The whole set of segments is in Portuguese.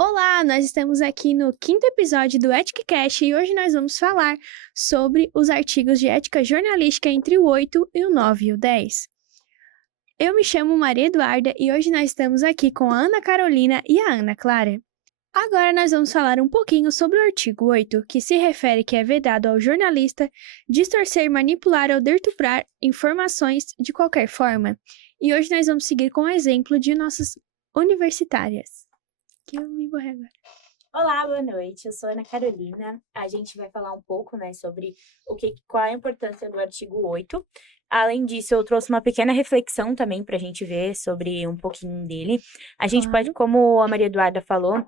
Olá, nós estamos aqui no quinto episódio do EticCast e hoje nós vamos falar sobre os artigos de ética jornalística entre o 8 e o 9 e o 10. Eu me chamo Maria Eduarda e hoje nós estamos aqui com a Ana Carolina e a Ana Clara. Agora nós vamos falar um pouquinho sobre o artigo 8, que se refere que é vedado ao jornalista distorcer, manipular ou deturpar informações de qualquer forma. E hoje nós vamos seguir com o exemplo de nossas universitárias. Que eu me borrei agora. Olá, boa noite. Eu sou Ana Carolina. A gente vai falar um pouco, sobre qual é a importância do artigo 8. Além disso, eu trouxe uma pequena reflexão também para a gente ver sobre um pouquinho dele. A gente pode, como a Maria Eduarda falou,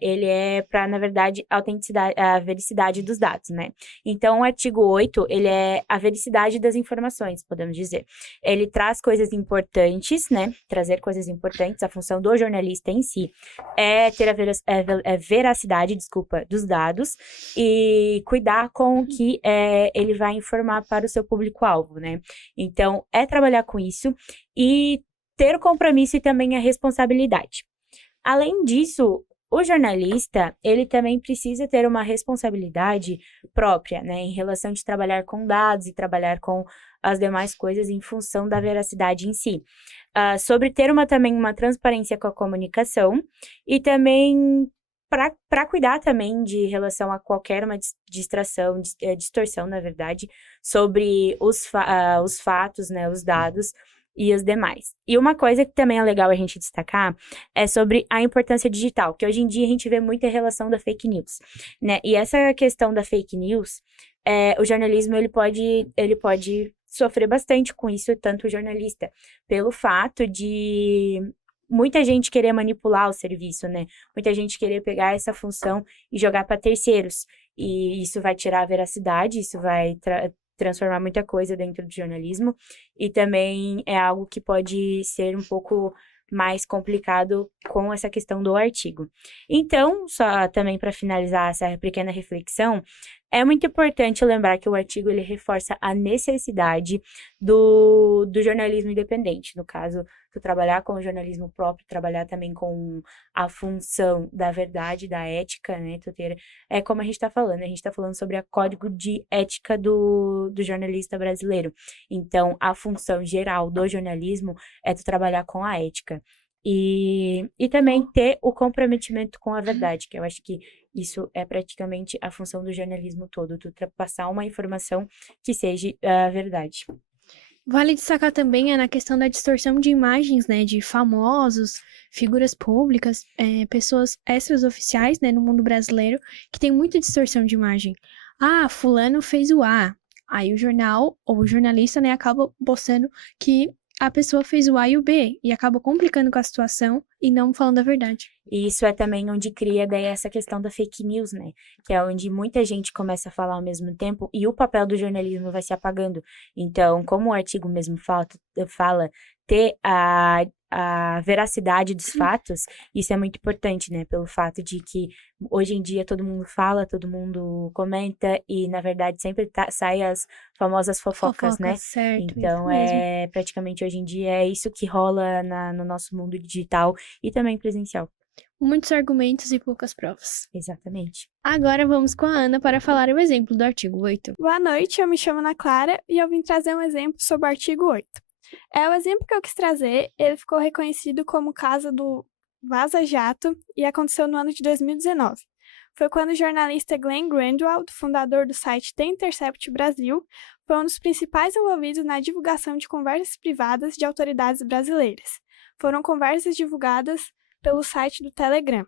ele é para, na verdade, a vericidade dos dados, né? Então, o artigo 8, ele é a vericidade das informações, podemos dizer. Ele traz coisas importantes, né? Trazer coisas importantes. A função do jornalista em si é ter a veracidade, dos dados e cuidar com o que ele vai informar para o seu público-alvo, né? Então, é trabalhar com isso e ter o compromisso e também a responsabilidade. Além disso, o jornalista, ele também precisa ter uma responsabilidade própria, né, em relação de trabalhar com dados e trabalhar com as demais coisas em função da veracidade em si. Sobre ter também uma transparência com a comunicação e também para cuidar também de relação a qualquer uma distração, distorção, na verdade, sobre os fatos, né, os dados e os demais. E uma coisa que também é legal a gente destacar é sobre a importância digital, que hoje em dia a gente vê muita relação da fake news, né? E essa questão da fake news, o jornalismo ele pode sofrer bastante com isso, tanto o jornalista, pelo fato de muita gente querer manipular o serviço, né? Muita gente querer pegar essa função e jogar para terceiros. E isso vai tirar a veracidade, isso vai transformar muita coisa dentro do jornalismo. E também é algo que pode ser um pouco mais complicado com essa questão do artigo. Então, só também para finalizar essa pequena reflexão, é muito importante lembrar que o artigo ele reforça a necessidade do jornalismo independente. No caso, tu trabalhar com o jornalismo próprio, trabalhar também com a função da verdade, da ética, né? Como a gente está falando sobre o código de ética do jornalista brasileiro. Então, a função geral do jornalismo é tu trabalhar com a ética. E também ter o comprometimento com a verdade, que eu acho que isso é praticamente a função do jornalismo todo, tu passar uma informação que seja a verdade. Vale destacar também na questão da distorção de imagens, né, de famosos, figuras públicas, pessoas extraoficiais, né, no mundo brasileiro, que tem muita distorção de imagem. Fulano fez o A. Aí o jornal ou o jornalista, né, acaba postando que a pessoa fez o A e o B e acaba complicando com a situação e não falando a verdade. E isso é também onde cria daí essa questão da fake news, né? Que é onde muita gente começa a falar ao mesmo tempo e o papel do jornalismo vai se apagando. Então, como o artigo mesmo fala ter a veracidade dos fatos, isso é muito importante, né? Pelo fato de que hoje em dia todo mundo fala, todo mundo comenta e, na verdade, sempre sai as famosas fofocas, né? Certo, então, praticamente hoje em dia é isso que rola no nosso mundo digital e também presencial. Muitos argumentos e poucas provas. Exatamente. Agora vamos com a Ana para falar o exemplo do artigo 8. Boa noite, eu me chamo Ana Clara e eu vim trazer um exemplo sobre o artigo 8. O exemplo que eu quis trazer, ele ficou reconhecido como o caso do Vaza Jato e aconteceu no ano de 2019. Foi quando o jornalista Glenn Greenwald, fundador do site The Intercept Brasil, foi um dos principais envolvidos na divulgação de conversas privadas de autoridades brasileiras. Foram conversas divulgadas pelo site do Telegram.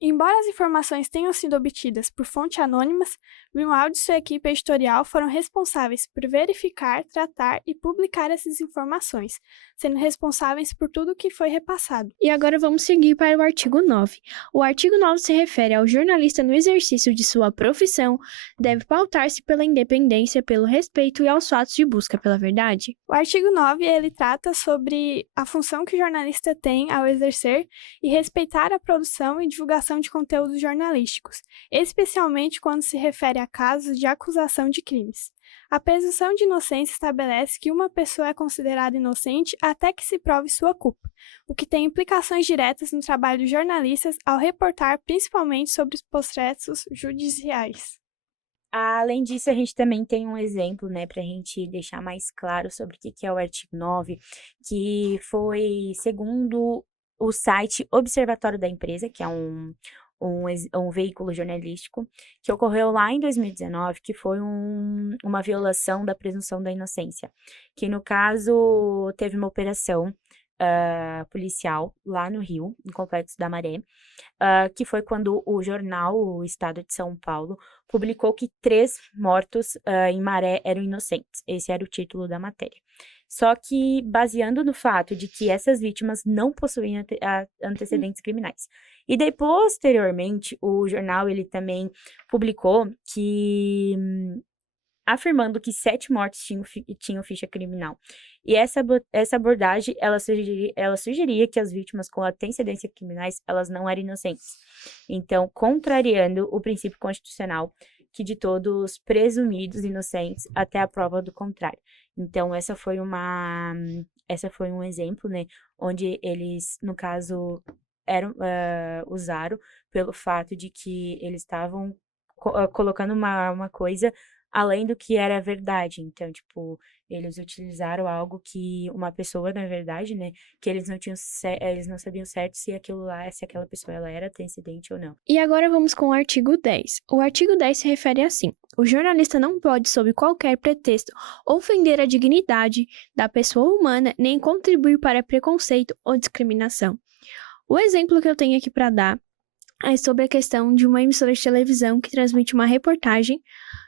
Embora as informações tenham sido obtidas por fontes anônimas, Greenwald e sua equipe editorial foram responsáveis por verificar, tratar e publicar essas informações, sendo responsáveis por tudo o que foi repassado. E agora vamos seguir para o artigo 9. O artigo 9 se refere ao jornalista no exercício de sua profissão, deve pautar-se pela independência, pelo respeito e aos fatos de busca pela verdade. O artigo 9, ele trata sobre a função que o jornalista tem ao exercer e respeitar a produção e divulgação de conteúdos jornalísticos, especialmente quando se refere a casos de acusação de crimes. A presunção de inocência estabelece que uma pessoa é considerada inocente até que se prove sua culpa, o que tem implicações diretas no trabalho dos jornalistas ao reportar principalmente sobre os processos judiciais. Além disso, a gente também tem um exemplo, né, para a gente deixar mais claro sobre o que é o artigo 9, que foi, segundo o site Observatório da Empresa, que é um veículo jornalístico, que ocorreu lá em 2019, que foi uma violação da presunção da inocência, que no caso teve uma operação policial lá no Rio, no Complexo da Maré, que foi quando o jornal O Estado de São Paulo publicou que 3 mortos em Maré eram inocentes. Esse era o título da matéria. Só que baseando no fato de que essas vítimas não possuíam antecedentes criminais. E daí, posteriormente, o jornal ele também publicou que afirmando que 7 mortes tinham ficha criminal. E essa abordagem, ela sugeria que as vítimas com antecedências criminais, elas não eram inocentes. Então, contrariando o princípio constitucional, que de todos presumidos inocentes até a prova do contrário. Então, essa foi um exemplo, né, onde eles, no caso, usaram pelo fato de que eles estavam colocando uma coisa além do que era verdade. Então, tipo, eles utilizaram algo que uma pessoa, na verdade, né, que eles não sabiam certo se aquela pessoa ela era antecedente ou não. E agora vamos com o artigo 10. O artigo 10 se refere assim: o jornalista não pode, sob qualquer pretexto, ofender a dignidade da pessoa humana, nem contribuir para preconceito ou discriminação. O exemplo que eu tenho aqui para dar é sobre a questão de uma emissora de televisão que transmite uma reportagem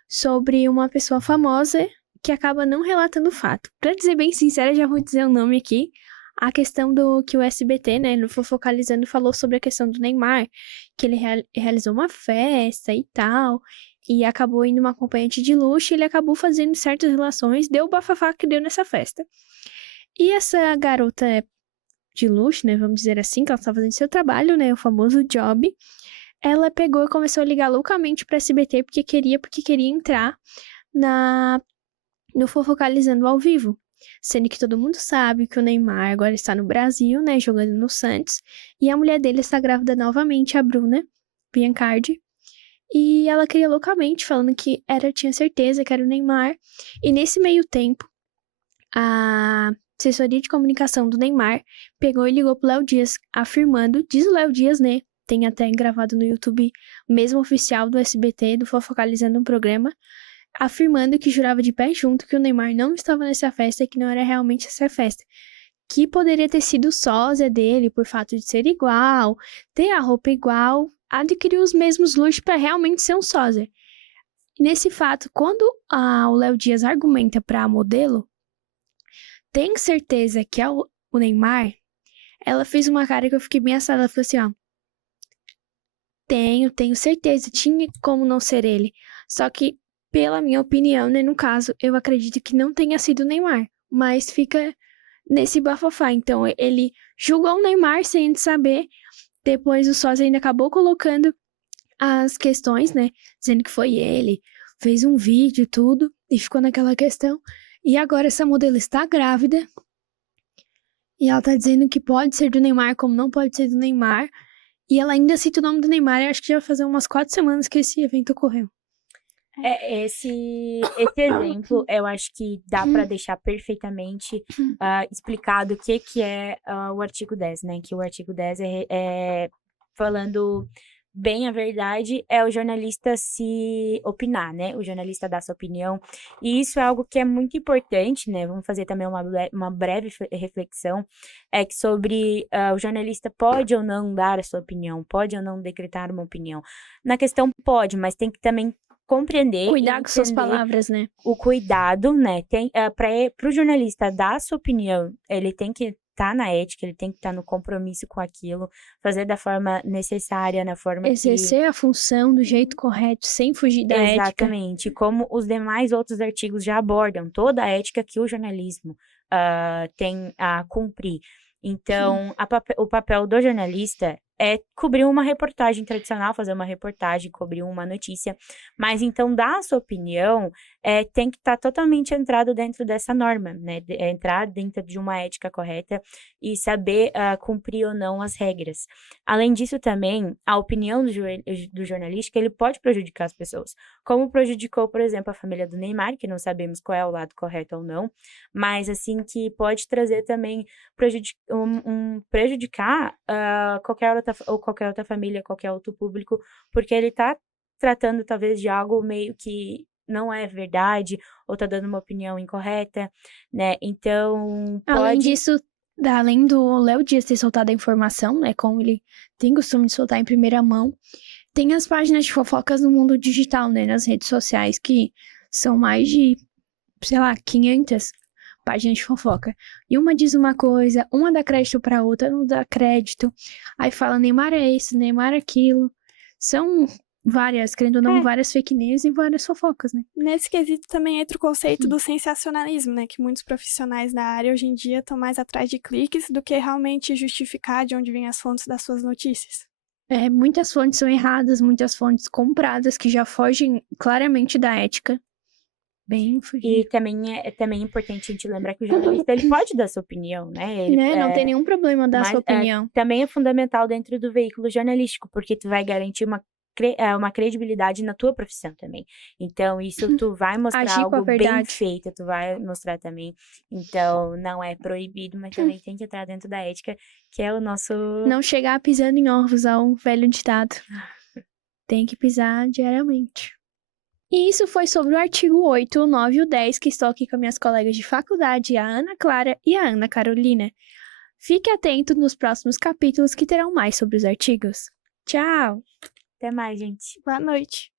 sobre uma pessoa famosa que acaba não relatando o fato. Para dizer bem sincera, já vou dizer o nome aqui. A questão do que o SBT, né, no Fofocalizando, falou sobre a questão do Neymar, que ele realizou uma festa e tal, e acabou indo uma acompanhante de luxo, e ele acabou fazendo certas relações, deu o bafafá que deu nessa festa. E essa garota de luxo, né, vamos dizer assim, que ela estava fazendo seu trabalho, né, o famoso job, ela pegou e começou a ligar loucamente para SBT porque queria entrar no Fofocalizando ao vivo. Sendo que todo mundo sabe que o Neymar agora está no Brasil, né, jogando no Santos, e a mulher dele está grávida novamente, a Bruna Biancardi. E ela queria loucamente, falando que tinha certeza que era o Neymar. E nesse meio tempo, a assessoria de comunicação do Neymar pegou e ligou pro Léo Dias, afirmando, diz o Léo Dias, né, tem até gravado no YouTube, mesmo oficial do SBT, do Fofocalizando um programa, afirmando que jurava de pé junto que o Neymar não estava nessa festa e que não era realmente essa festa. Que poderia ter sido sósia dele por fato de ser igual, ter a roupa igual, adquirir os mesmos luxos para realmente ser um sósia. Nesse fato, quando o Léo Dias argumenta para a modelo, tem certeza que é o Neymar? Ela fez uma cara que eu fiquei bem assada, ela falou assim, ó, tenho certeza, tinha como não ser ele. Só que, pela minha opinião, né, no caso, eu acredito que não tenha sido o Neymar, mas fica nesse bafafá. Então, ele julgou o Neymar sem saber, depois o sósia ainda acabou colocando as questões, né, dizendo que foi ele, fez um vídeo e tudo, e ficou naquela questão. E agora essa modelo está grávida, e ela tá dizendo que pode ser do Neymar, como não pode ser do Neymar. E ela ainda cita o nome do Neymar, e acho que já vai fazer umas 4 semanas que esse evento ocorreu. Esse exemplo, eu acho que dá para deixar perfeitamente explicado o que é o artigo 10, né? Que o artigo 10 falando bem a verdade, é o jornalista se opinar, né? O jornalista dar sua opinião. E isso é algo que é muito importante, né? Vamos fazer também uma breve reflexão sobre o jornalista pode ou não dar a sua opinião, pode ou não decretar uma opinião. Na questão pode, mas tem que também compreender. Cuidar com suas palavras, né? O cuidado, né? Para o jornalista dar a sua opinião, ele tem que estar na ética, ele tem que estar no compromisso com aquilo, fazer da forma necessária, na forma exercer a função do jeito correto, sem fugir da ética. Exatamente, como os demais outros artigos já abordam, toda a ética que o jornalismo tem a cumprir. Então, o papel do jornalista cobrir uma reportagem tradicional, fazer uma reportagem, cobrir uma notícia. Mas então, dar a sua opinião tem que estar totalmente entrado dentro dessa norma, né? Entrar dentro de uma ética correta e saber cumprir ou não as regras. Além disso, também, a opinião do jornalista, ele pode prejudicar as pessoas. Como prejudicou, por exemplo, a família do Neymar, que não sabemos qual é o lado correto ou não, mas assim que pode trazer também prejudicar qualquer outra família, qualquer outro público, porque ele tá tratando talvez de algo meio que não é verdade, ou tá dando uma opinião incorreta, né? Então, Além pode... disso, além do Léo Dias ter soltado a informação, né, como ele tem costume de soltar em primeira mão, tem as páginas de fofocas no mundo digital, né, nas redes sociais, que são mais de, sei lá, 500 páginas de fofoca. E uma diz uma coisa, uma dá crédito pra outra, não dá crédito. Aí fala Neymar é isso, Neymar é aquilo. São várias, querendo ou não, várias fake news e várias fofocas, né? Nesse quesito também entra o conceito do sensacionalismo, né? Que muitos profissionais da área hoje em dia estão mais atrás de cliques do que realmente justificar de onde vêm as fontes das suas notícias. Muitas fontes são erradas, muitas fontes compradas que já fogem claramente da ética. Bem fugido. E também é importante a gente lembrar que o jornalista, ele pode dar sua opinião, né? Ele, Não tem nenhum problema dar mas, sua opinião. também é fundamental dentro do veículo jornalístico, porque tu vai garantir uma credibilidade na tua profissão também. Então, isso tu vai mostrar Agir com a algo bem verdade. feito, tu vai mostrar também. Então, não é proibido, mas também tem que entrar dentro da ética, que é o nosso... Não chegar pisando em ovos, é um velho ditado. Tem que pisar diariamente. E isso foi sobre o artigo 8, o 9 e o 10, que estou aqui com minhas colegas de faculdade, a Ana Clara e a Ana Carolina. Fique atento nos próximos capítulos que terão mais sobre os artigos. Tchau! Até mais, gente. Boa noite.